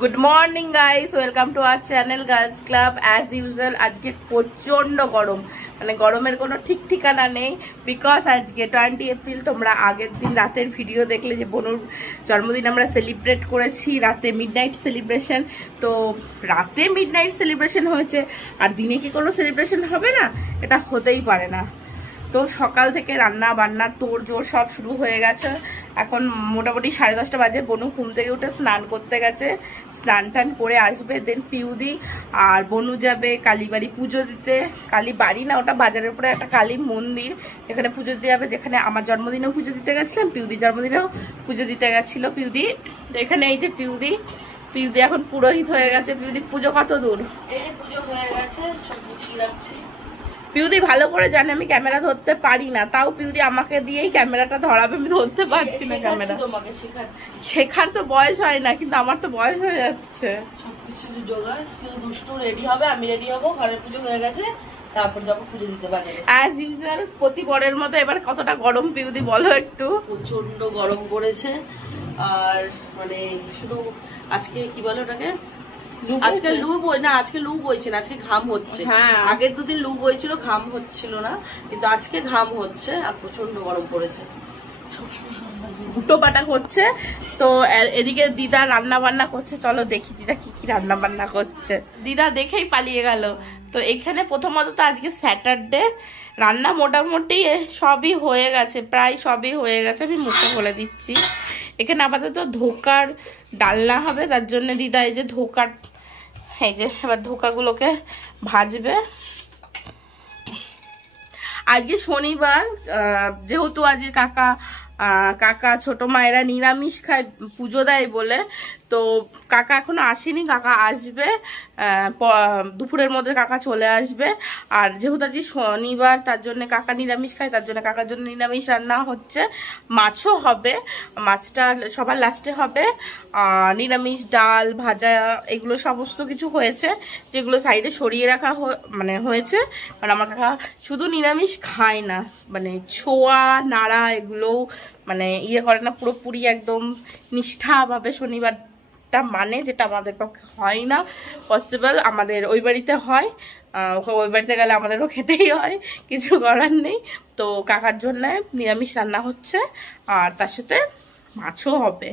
Good morning guys, welcome to our channel girls club. As usual আজকে প্রচণ্ড গরম, মানে গরমের কোনো ঠিক ঠিকানা নেই। বিকজ আজকে 20 এপ্রিল, তোমরা আগের দিন রাতের ভিডিও দেখলে যে বনুর জন্মদিন আমরা সেলিব্রেট করেছি, রাতে মিডনাইট সেলিব্রেশন। তো রাতে মিডনাইট সেলিব্রেশন হয়েছে, আর দিনে কি কোনো সেলিব্রেশন হবে না? এটা হতেই পারে না। তো সকাল থেকে রান্না বান্না তোড় জোর সব শুরু হয়ে গেছে। এখন মোটামুটি 10:30 বাজে। বনু ঘুম থেকে উঠে স্নান করতে গেছে, স্নান টান করে আসবে। দেন পিউদি আর বনু যাবে কালীবাড়ি পুজো দিতে। কালী বাড়ি না, ওটা বাজারের উপরে একটা কালী মন্দির, এখানে পুজো দিতে যাবে। যেখানে আমার জন্মদিনেও পুজো দিতে গেছিলাম, পিউদির জন্মদিনেও পুজো দিতে গেছিল পিউদি। তো এখানে এই যে পিউদি এখন পুরোহিত হয়ে গেছে। পিউদি পুজো কত দূর? এই যে পুজো হয়ে গেছে, সব গুছিয়ে রাখছি। পিউদি ভালো করে জানে আমি ক্যামেরা ধরতে পারি না, তাও পিউদি আমাকে দিয়েই ক্যামেরাটা ধরাবে। আমি ধরতে পারছি না ক্যামেরা। তোমাকে শেখাচ্ছি। শেখার তো বয়স হয় না, কিন্তু আমার তো বয়স হয়ে যাচ্ছে। সবকিছু জোগাড়, শুধু দুষ্টু রেডি হবে, আমি রেডি হবো। ঘরের পুজো হয়ে গেছে, তারপর যাবো পুজো দিতে পারি। অ্যাজ ইউজুয়াল প্রতিবারের মতো এবার কতটা গরম পিউদি বলো একটু। প্রচন্ড গরম পড়েছে। আর মানে শুধু আজকে কি বলে ওটাকে, আজকে আজকে লু বইছে না, আজকে ঘাম হচ্ছে। আগের দুদিন লু বইছিল, ঘাম হচ্ছিল না, কিন্তু আজকে ঘাম হচ্ছে। আর প্রচন্ড গরম পড়েছে, দুটো পাটা করছে। তো এদিকে দিদা রান্না বান্না করছে, চলো দেখি দিদা কি কি রান্না বান্না করছে। দিদা দেখেই পালিয়ে গেল। তো এখানে প্রথমত তো আজকে স্যাটারডে, রান্না মোটামুটি সবই হয়ে গেছে, প্রায় সবই হয়ে গেছে। আমি মুখে বলে দিচ্ছি। এখানে আপাতত ধোকার ডালনা হবে, তার জন্য দিদা এই যে ধোকার, এই যে এবার ধোকাগুলোকে ভাজবে। আজকে শনিবার, যেহেতু আজকে কাকা ছোট মায়েরা নিরামিষ খায় পুজো দেয় বলে, তো কাকা এখনো আসেনি। কাকা আসবে দুপুরের মধ্যে, কাকা চলে আসবে। আর যেহেতু আজকে শনিবার, তার জন্য কাকা নিরামিষ খায়, তার জন্য কাকার জন্য নিরামিষ রান্না হচ্ছে। মাছও হবে, মাছটা সবার লাস্টে হবে। নিরামিষ ডাল ভাজা এগুলো সমস্ত কিছু হয়েছে, যেগুলো সাইডে সরিয়ে রাখা মানে হয়েছে। কারণ আমার কাকা শুধু নিরামিষ খায় না, মানে ছোঁয়া নাড়া এগুলোও মানে ইয়ে করে না, পুরোপুরি একদম নিষ্ঠাভাবে শনিবারটা মানে, যেটা আমাদের পক্ষে হয় না পসিবল। আমাদের ওই বাড়িতে হয়, ওই বাড়িতে গেলে আমাদেরও খেতেই হয়, কিছু করার নেই। তো কাকার জন্য নিরামিষ রান্না হচ্ছে, আর তার সাথে মাছও হবে।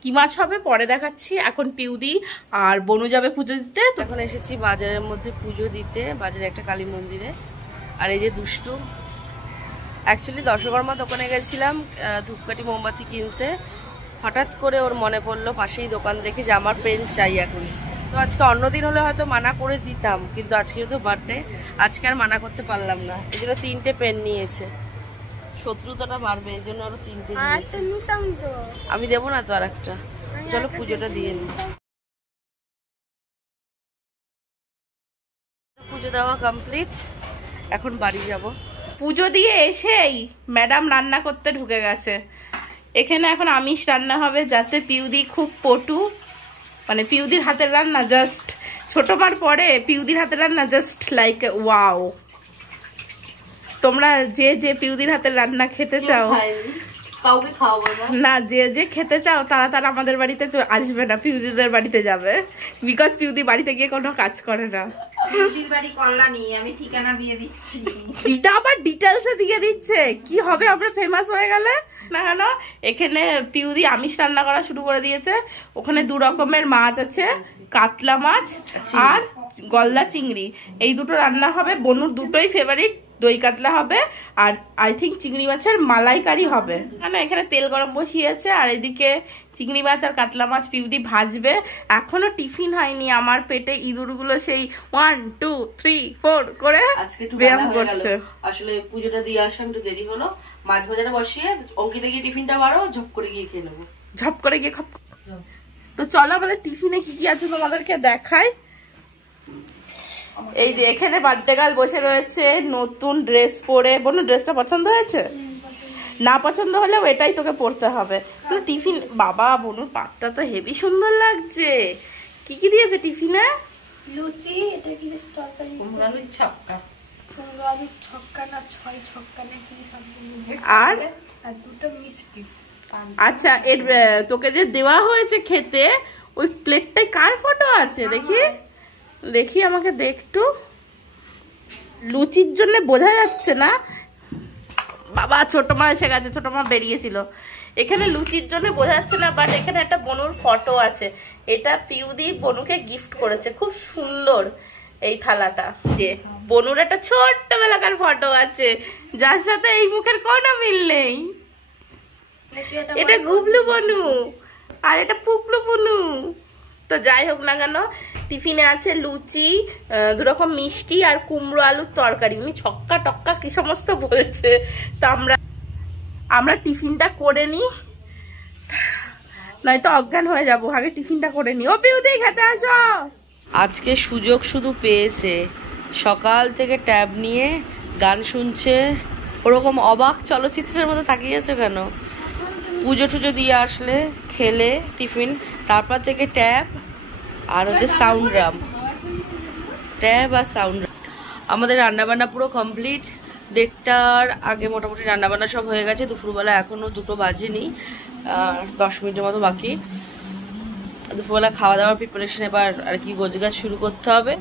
কি মাছ হবে পরে দেখাচ্ছি। এখন পিউদি আর বনু যাবে পুজো দিতে। এখন এসেছি বাজারের মধ্যে পুজো দিতে, বাজারে একটা কালী মন্দিরে। আর এই যে দুষ্টু, অ্যাকচুয়ালি দশকর্মা দোকানে গেছিলাম ধূপকাঠি মোমবাতি কিনতে। হঠাৎ করে ওর মনে পড়লো পাশেই দোকান দেখে যে আমার পেন চাই এখন। তো আজকে অন্যদিন হলে হয়তো মানা করে দিতাম, কিন্তু আজকে তো বার্থডে, আজকে আর মানা করতে পারলাম না। এই জন্য 3টে পেন নিয়েছে। শত্রুতাটা বাড়বে, এই জন্য আরো 3টে নিয়েছে। আমি দেবো না তো আর একটা। চলো পুজোটা দিয়ে নি। পুজো দেওয়া কমপ্লিট, এখন বাড়ি যাব। পুজো দিয়ে এসেই ম্যাডাম রান্না করতে ঢুকে গেছে। এখানে এখন আমিষ রান্না হবে, যাতে পিউদি খুব পটু, মানে পিউদির হাতের রান্না জাস্ট, ছোট মার পরে পিউদির হাতের রান্না জাস্ট লাইক ওয়াও। তোমরা যে যে পিউদির হাতের রান্না খেতে চাও, কাউকে খাওয়াবো না, যে যে খেতে চাও তারা আমাদের বাড়িতে আসবে না, পিউদিদের বাড়িতে যাবে। বিকজ পিউদি বাড়িতে গিয়ে কোনো কাজ করে না। পিউদির বাড়ি কল্যাণী, আমি ঠিকানা দিয়ে দিচ্ছি। এটা আবার ডিটেলসে দিয়ে দিচ্ছে, কি হবে আমরা ফেমাস হয়ে গেলে না কেন। এখানে পিউদি আমিষ রান্না করা শুরু করে দিয়েছে। ওখানে 2 রকমের মাছ আছে, কাতলা মাছ আর গলদা চিংড়ি, এই দুটো রান্না হবে। বনুর দুটোই ফেভারিট, দই কাতলা হবে আর আই থিঙ্ক চিংড়ি মাছের মালাইকারি হবে। না এখানে তেল গরম বসিয়েছে, আর এদিকে চিংড়ি মাছ আর কাতলা মাছ পিউদি ভাজবে। এখনো টিফিন হয়নি, আমার পেটে ইঁদুরগুলো সেই 1 2 3 4 করে ব্যায়াম করছে। আসলে পুজোটা দিয়ে আসা একটু দেরি হলো। মাছ ভাজাটা বসিয়ে অঙ্কিতে গিয়ে টিফিনটা বারো, ঝপ করে গিয়ে খেয়ে নেবো। ঝপ করে গিয়ে তো চলো আমাদের টিফিনে কি কি আছে তোমাদেরকে দেখাই। এই যে এখানে বার্থডে গার্ল বসে রয়েছে নতুন ড্রেস পরে। বোন ড্রেসটা পছন্দ হয়েছে? না পছন্দ হলেও এটাই তোকে পড়তে হবে। টিফিন বাবা বনুর পাটটা তো হেভি সুন্দর লাগছে। কি কি দিয়েছে টিফিনে? লুচি, এটা কি তরকারি, কুমড়ো আলুর ছক্কা, না 6 ছক্কা নাকি সব, আর 2টো মিষ্টি। আচ্ছা, এর তোকে যে দেওয়া হয়েছে খেতে, ওই প্লেটটায় কার ফটো আছে দেখি দেখি, আমাকে দেখটু। লুচির জন্য বোঝা যাচ্ছে না বাবা, ছোট মা এসে গেছে, ছোট মা বেরিয়েছিল। এখানে লুচির জন্য বোঝা যাচ্ছে না, বাট এখানে একটা বনুর ফটো আছে। এটা পিউদি বনুকে গিফট করেছে, খুব সুন্দর এই থালাটা। যে বনুর একটা ছোট্টবেলাকার ফটো আছে, যার সাথে এই মুখের কোনো মিল নেই। এটা গুবলু বনু আর এটা পুকলু বনু। তো যাই হোক না কেন, টিফিনে আছে লুচি, 2 রকম মিষ্টি আর কুমড়ো আলুর তরকারি। উনি ছক্কা টক্কা কি সমস্ত বলছে। তো আমরা টিফিনটা করে নি, নয়তো অজ্ঞান হয়ে যাবো। আগে টিফিনটা করে নি। ও পিউদি খেতে আসো। আজকে সুযোগ শুধু পেয়েছে, সকাল থেকে ট্যাব নিয়ে গান শুনছে। ওরকম অবাক চলচ্চিত্রের মতো তাকিয়ে আছো কেন? পুজো টুজো দিয়ে আসলে খেলে টিফিন, তারপর থেকে ট্যাব আর হচ্ছে সাউন্ড রাম, ট্যাব আর সাউন্ড রাম। আমাদের রান্নাবান্না পুরো কমপ্লিট। 1:30টার আগে মোটামুটি রান্নাবান্না সব হয়ে গেছে। দুপুরবেলা এখনও 2টো বাজেনি, 10 মিনিটের মতো বাকি। দুপুরবেলা খাওয়া দাওয়ার প্রিপারেশন এবার আর কি গোছগাছ শুরু করতে হবে।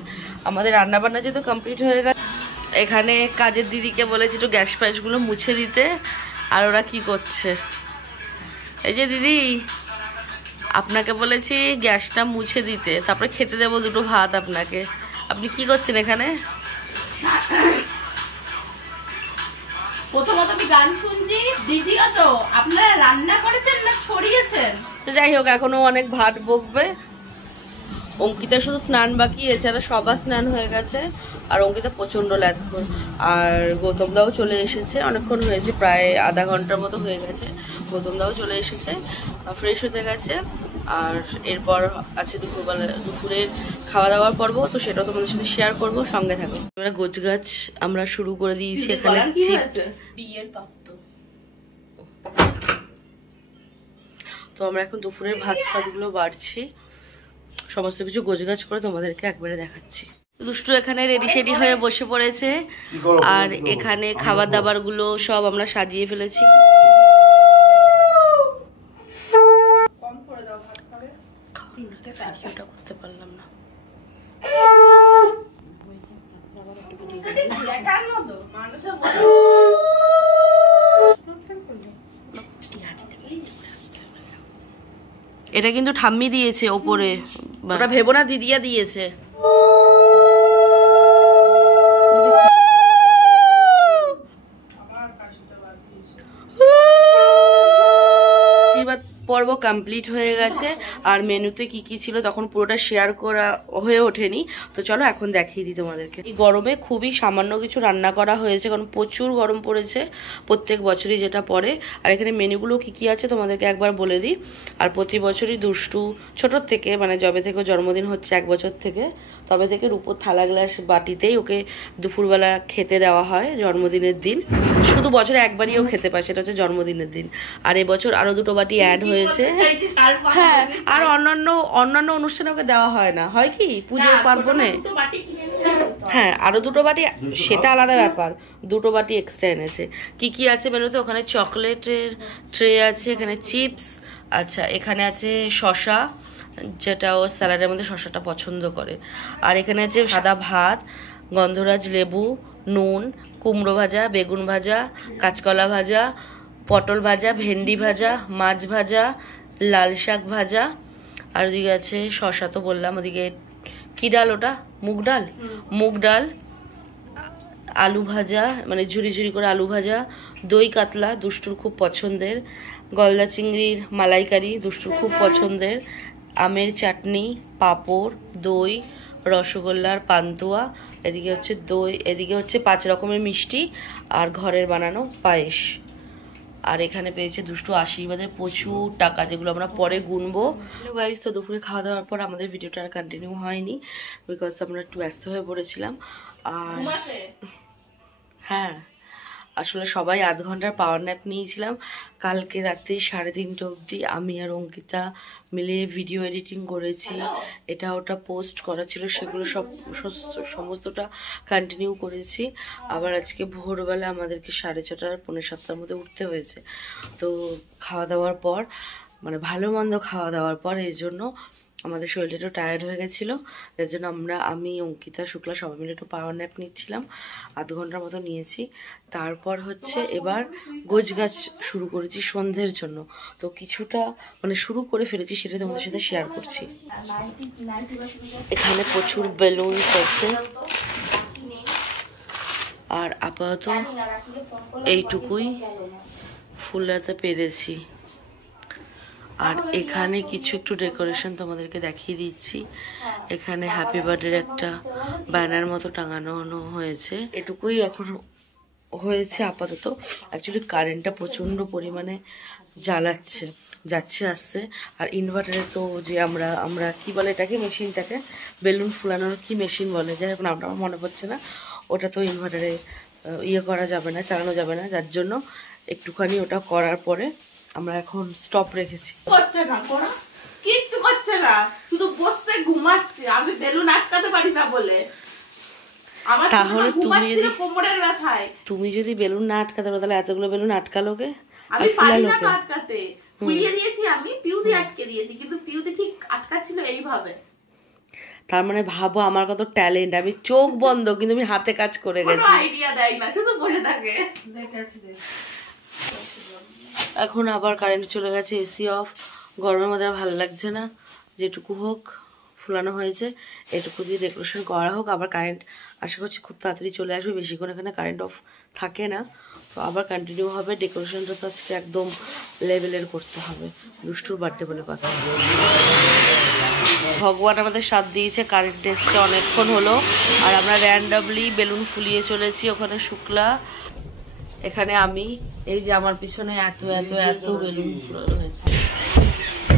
আমাদের রান্নাবান্না যেহেতু কমপ্লিট হয়ে গেছে, এখানে কাজের দিদিকে বলেছি একটু গ্যাস ফ্যাসগুলো মুছে দিতে। আর ওরা কি করছে, এই যে দিদি আপনাকে বলেছি গ্যাসটা মুছে দিতে, তারপরে খেতে দেবো 2টো ভাত আপনাকে। আপনি কি করছেন এখানে? প্রথমত আমি গান শুনছি, দ্বিতীয়ত আপনারা রান্না করেছেন না ছড়িয়েছেন। তো যাই হোক, এখনো অনেক ভাত বকবে। অঙ্কিতা শুধু স্নান বাকি, এছাড়া সবার স্নান হয়ে গেছে। আর অঙ্কিতা প্রচন্ড ল্যাথখোর। আর গৌতম দাও চলে এসেছে, অনেকক্ষণ হয়েছে, প্রায় আধা ঘন্টার মতো হয়ে গেছে। গৌতম দাও চলে এসেছে, ফ্রেশ হতে গেছে। আর এরপর আছে দুপুরের খাওয়া দাওয়ার পর্ব, তো সেটাও তোমাদের সাথে শেয়ার করবো, সঙ্গে থাকো। এবার গোছগাছ আমরা শুরু করে দিয়েছি। এখানে বিয়ের তত্ত্ব। তো আমরা এখন দুপুরের ভাত ফাতগুলো বাড়ছি, সমস্ত কিছু গোছগাছ করে তোমাদেরকে একবারে দেখাচ্ছি। দুষ্টু এখানে রেডি সেডি হয়ে বসে পড়েছে। আর এখানে খাবার দাবার গুলো সব আমরা সাজিয়ে ফেলেছি। করতে পারলাম না। এটা কিন্তু ঠাম্মি দিয়েছে ওপরে, ওটা ভেবো না, দিদিয়া দিয়েছে। পর্ব কমপ্লিট হয়ে গেছে। আর মেনুতে কি কি ছিল তখন পুরোটা শেয়ার করা হয়ে ওঠেনি, তো চলো এখন দেখিয়ে দিই তোমাদেরকে। এই গরমে খুবই সামান্য কিছু রান্না করা হয়েছে, কারণ প্রচুর গরম পড়েছে প্রত্যেক বছরই যেটা পড়ে। আর এখানে মেনুগুলো কি কি আছে তোমাদেরকে একবার বলে দিই। আর প্রতি বছরই দুষ্টু ছোটোর থেকে, মানে যবে থেকে জন্মদিন হচ্ছে 1 বছর থেকে, তবে থেকে রূপোর থালা গ্লাস বাটিতেই ওকে দুপুরবেলা খেতে দেওয়া হয় জন্মদিনের দিন। শুধু বছরে একবারইও খেতে পায়, সেটা হচ্ছে জন্মদিনের দিন। আর এবছর আরো 2টো বাটি অ্যাড হয়েছে। হ্যাঁ, আর অন্যান্য অনুষ্ঠানে ওকে দেওয়া হয় না, হয় কি পুজোর পার্বণে। হ্যাঁ, আরো 2টো বাটি, সেটা আলাদা ব্যাপার, 2টো বাটি এক্সট্রা এনেছে। কি কি আছে মেনুতে? ওখানে চকলেটের ট্রে আছে, এখানে চিপস, আচ্ছা এখানে আছে শসা, যেটা ও স্যালাডের মধ্যে শসাটা পছন্দ করে। আর এখানে আছে সাদা ভাত, গন্ধরাজ লেবু, নুন, কুমড়ো ভাজা, বেগুন ভাজা, কাঁচকলা ভাজা, পটল ভাজা, ভেন্ডি ভাজা, মাছ ভাজা, লাল শাক ভাজা। আর ওদিকে আছে শসা, তো বললাম। ওদিকে কি ডাল ওটা? মুগ ডাল, মুগ ডাল, আলু ভাজা, মানে ঝুরি ঝুরি করে আলু ভাজা, দই কাতলা দুষ্টুর খুব পছন্দের, গলদা চিংড়ির মালাইকারি দুষ্টুর খুব পছন্দের, আমের চাটনি, পাঁপড়, দই, রসগোল্লার পান্তুয়া, এদিকে হচ্ছে দই, এদিকে হচ্ছে 5 রকমের মিষ্টি আর ঘরের বানানো পায়েস। আর এখানে পেয়েছে দুষ্টু আশীর্বাদের প্রচুর টাকা, যেগুলো আমরা পরে গুনবো। গাইস, তো দুপুরে খাওয়া দাওয়ার পর আমাদের ভিডিওটা আর কন্টিনিউ হয়নি, বিকজ আমরা একটু ব্যস্ত হয়ে পড়েছিলাম। আর হ্যাঁ, আসলে সবাই আধ ঘন্টার পাওয়ার ন্যাপ নিয়েছিলাম। কালকে রাত্রি 3:30 অবধি আমি আর অঙ্কিতা মিলে ভিডিও এডিটিং করেছি, এটা ওটা পোস্ট করা ছিল, সেগুলো সমস্তটা কন্টিনিউ করেছি। আবার আজকে ভোরবেলা আমাদেরকে 6:30 পৌনে 7টার মধ্যে উঠতে হয়েছে। তো খাওয়া দাওয়ার পর, মানে ভালো মন্দ খাওয়া দাওয়ার পর, এই জন্য আমাদের শরীরটা একটু টায়ার্ড হয়ে গেছিলো, যার জন্য আমি অঙ্কিতা শুক্লা সবাই মিলে একটু পাওয়ার ন্যাপ নিচ্ছিলাম, আধ ঘন্টার মতো নিয়েছি। তারপর হচ্ছে এবার গোছগাছ শুরু করেছি সন্ধ্যের জন্য, তো কিছুটা মানে শুরু করে ফেলেছি, সেটা তোমাদের সাথে শেয়ার করছি। এখানে প্রচুর বেলুনস আছে, আর আপাতত এইটুকুই ফুলাতে পেরেছি। আর এখানে কিছু একটু ডেকোরেশন তোমাদেরকে দেখিয়ে দিচ্ছি। এখানে হ্যাপি বার্থডের একটা ব্যানার মতো টাঙানো হয়েছে, এটুকুই এখন হয়েছে আপাতত। অ্যাকচুয়ালি কারেন্টটা প্রচণ্ড পরিমাণে জ্বালাচ্ছে, যাচ্ছে আসছে। আর ইনভার্টারে তো যে আমরা কি বলে এটাকে, মেশিনটাকে বেলুন ফুলানোর কি মেশিন বলে, যাই হোক নামটা আমার মনে পড়ছে না, ওটা তো ইনভার্টারে ইয়ে করা যাবে না, চালানো যাবে না, যার জন্য একটুখানি ওটা করার পরে আমরা এখন স্টপ রেখেছি। করছে না, কিচ্ছু করছে না, শুধু বসে ঘুমাচ্ছে। আমি বেলুন আটকাতে পারি না বলে। তাহলে তুমি যদি বেলুন না আটকাতে পারো তাহলে এতগুলো বেলুন আটকালোকে? আমি পারি না তো আটকাতে, ফুলিয়ে দিয়েছি আমি, পিউ দিয়ে আটকে দিয়েছি, কিন্তু পিউতে ঠিক আটকাচ্ছিল এইভাবে। তার মানে ভাবো আমার কত ট্যালেন্ট, আমি চোখ বন্ধ কিন্তু আমি হাতে কাজ করে গেছি। আইডিয়া দেয় না, শুধু বসে থাকে। এখন আবার কারেন্ট চলে গেছে, এসি অফ। গরমের মধ্যে আর ভালো লাগছে না, যেটুকু হোক ফুলানো হয়েছে এটুকু দিয়ে ডেকোরেশন করা হোক। আবার কারেন্ট আশা করছি খুব তাড়াতাড়ি চলে আসবে, বেশিক্ষণ এখানে কারেন্ট অফ থাকে না, তো আবার কন্টিনিউ হবে। ডেকোরেশনটা তো আজকে একদম লেভেলের করতে হবে, দুষ্টুর বার্থডে বলে কথা। ভগবান আমাদের সাথ দিয়েছে, কারেন্ট এসছে অনেকক্ষণ হলো, আর আমরা র্যান্ডমলি বেলুন ফুলিয়ে চলেছি। ওখানে শুক্লা, এখানে আমি, এই যে আমার পিছনে এত এত এত বেলুন ফুলানো হয়েছে,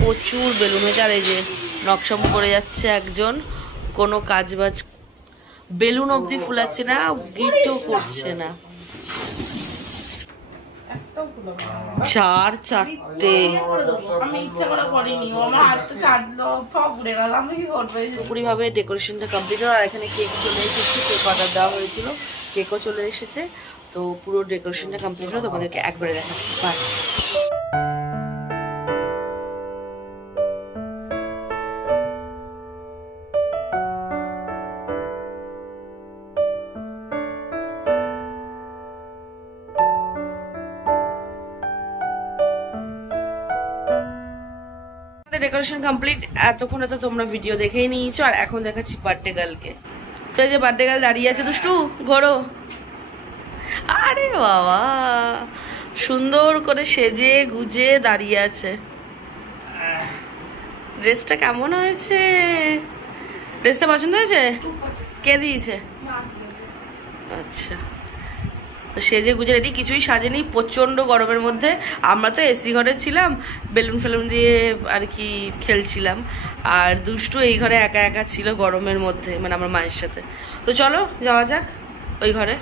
প্রচুর বেলুন হয়েছে। আর এই যে নকশাম করে যাচ্ছে একজন, কোনো কাজ বাজ, বেলুন অবধি ফুলাচ্ছে না, গিটও করছে না। 4-4টে পুরোপুরিভাবে ডেকোরেশনটা কমপ্লিট হলো। আর এখানে কেক চলে এসেছে, কেক অর্ডার দেওয়া হয়েছিল, কেকও চলে এসেছে। তো পুরো ডেকোরেশনটা কমপ্লিট হলো, তোমাদেরকে একবারে দেখাচ্ছি। বাই। ডেকোরেশন কমপ্লিট, এতক্ষণে তো তোমরা ভিডিও দেখেই নিয়েছো, আর এখন দেখাচ্ছি বার্থডে গার্লকে। তো এই যে বার্থডে গার্ল দাঁড়িয়ে আছে, দুষ্টু ঘোরো। আরে বাবা, সুন্দর করে সেজে গুজে দাঁড়িয়ে আছে। ড্রেসটা কেমন হয়েছে? ড্রেসটা পছন্দ হয়েছে? কে দিয়েছে? আচ্ছা, তো সেজে গুজে রেডি, কিছুই সাজেনি, প্রচণ্ড গরমের মধ্যে। আমরা তো এসি ঘরে ছিলাম, বেলুন ফেলুন দিয়ে আর কি খেলছিলাম, আর দুষ্টু এই ঘরে একা একা ছিল গরমের মধ্যে, মানে আমার মায়ের সাথে। তো চলো যাওয়া যাক ওই ঘরে।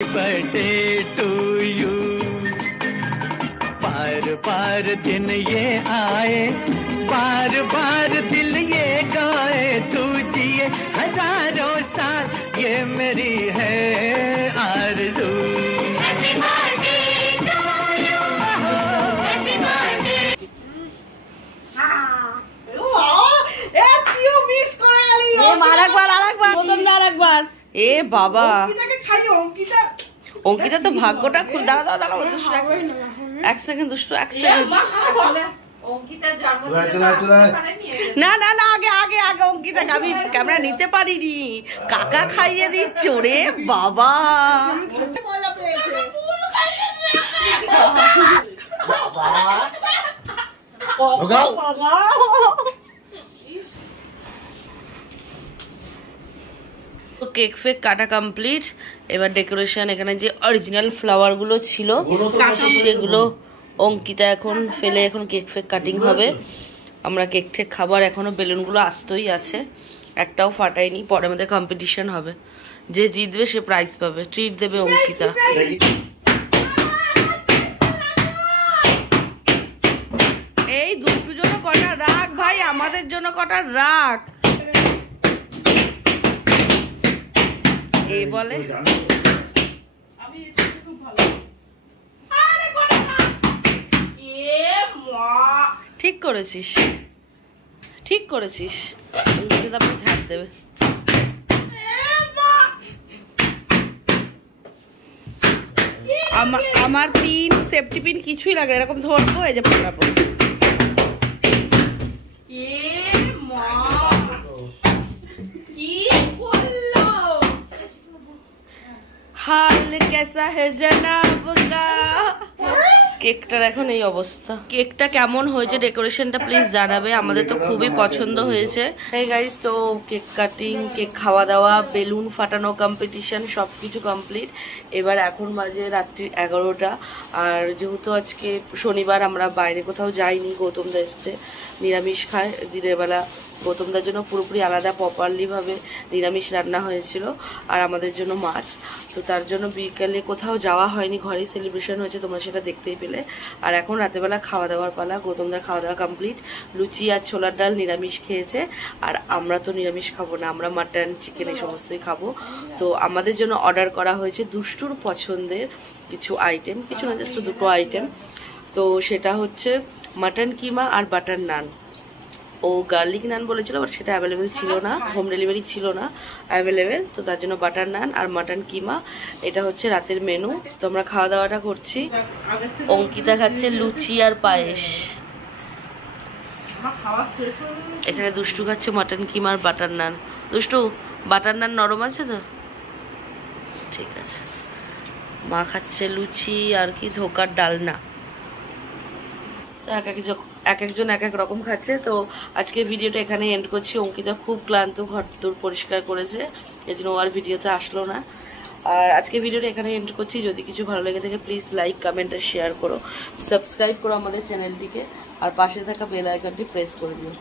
बर्थडे टू यू, बार बार दिन ये आए, बार बार दिल ये गाए, तू जिए हजारों साल, ये मेरी है आरज़ू। Happy birthday to you, happy birthday. এ বাবা, অঙ্কিতা তো ভাগ্যটা খুল। দাঁড়াও এক সেকেন্ড দুষ্টু, এক সেকেন্ড। না না না, আগে আগে আগে অঙ্কিতাকে আমি ক্যামেরা নিতে পারিনি, কাকা খাইয়ে দিচ্ছে। ওরে বাবা, কেক ফেক কাটা কমপ্লিট। এবার ডেকোরেশন, এখানে যে অরিজিনাল ফ্লাওয়ার গুলো ছিল সেগুলো অঙ্কিতা এখন ফেলে এখন কেক ফেক কাটিং হবে। আমরা কেক ঠেক খাবার, এখনো বেলুন গুলো আসতেই আছে, একটাও ফাটাইনি। পরে আমাদের কম্পিটিশন হবে, যে জিতবে সে প্রাইজ পাবে, ট্রিট দেবে অঙ্কিতা। এই দুষ্টুর জন্য কটা রাখ ভাই, আমাদের জন্য কটা রাখ। এই বলে ঠিক করেছিস, ঠিক করেছিস। তারপরে ঝাড় দেবে। আমার পিন, সেফটি পিন কিছুই লাগে এরকম ধরবো, এই যে পড়াবো। হাল কেসা হে জনাব কা। কেকটার এখন এই অবস্থা। কেকটা কেমন হয়েছে ডেকোরেশনটা প্লিজ জানাবে, আমাদের তো খুবই পছন্দ হয়েছে। এই গাইস, তো কেক কাটিং, কেক খাওয়া দাওয়া, বেলুন ফাটানো কম্পিটিশন সবকিছু কমপ্লিট। এবার এখন বাজে রাত্রি 11টা। আর যেহেতু আজকে শনিবার, আমরা বাইরে কোথাও যাইনি। গৌতমদা এসছে, নিরামিষ খায় দিনের বেলা। গৌতমদার জন্য পুরোপুরি আলাদা প্রপারলিভাবে নিরামিষ রান্না হয়েছিল, আর আমাদের জন্য মাছ। তো তার জন্য বিকালে কোথাও যাওয়া হয়নি, ঘরেই সেলিব্রেশন হয়েছে, তোমরা সেটা দেখতেই পেলে। আর এখন রাতেরবেলা খাওয়া দাওয়ার পালা। গৌতমদার খাওয়া দাওয়া কমপ্লিট, লুচি আর ছোলার ডাল নিরামিষ খেয়েছে। আর আমরা তো নিরামিষ খাবো না, আমরা মাটন, চিকেন এই সমস্তই খাবো। তো আমাদের জন্য অর্ডার করা হয়েছে দুষ্টুর পছন্দের কিছু আইটেম, কিছু না জাস্ট দুটো আইটেম। তো সেটা হচ্ছে মাটন কিমা আর বাটার নান। ও গার্লিক নান বলেছিল, বাট সেটা অ্যাভেলেবেল ছিল না, হোম ডেলিভারি ছিল না অ্যাভেলেবেল। তো তার জন্য বাটার নান আর মাটন কিমা, এটা হচ্ছে রাতের মেনু। তো আমরা খাওয়া দাওয়াটা করছি। অঙ্কিতা খাচ্ছে লুচি আর পায়েস। এখানে দুষ্টু খাচ্ছে মাটন কিমা আর বাটার নান। দুষ্টু, বাটার নান নরম আছে তো? ঠিক আছে। মা খাচ্ছে লুচি আর কি ধোকার ডালনা। তো এক একজন এক এক রকম খাচ্ছে। তো আজকে ভিডিওটা এখানে এন্ড করছি। অঙ্কিতা খুব ক্লান্ত, ঘর দূর পরিষ্কার করেছে, এই জন্য আর ভিডিওতে আসলো না। আর আজকে ভিডিওটা এখানে এন্ড করছি। যদি কিছু ভালো লেগে থাকে প্লিজ লাইক, কমেন্ট আর শেয়ার করো, সাবস্ক্রাইব করো আমাদের চ্যানেলটিকে, আর পাশে থাকা বেল আইকনটি প্রেস করে দিও।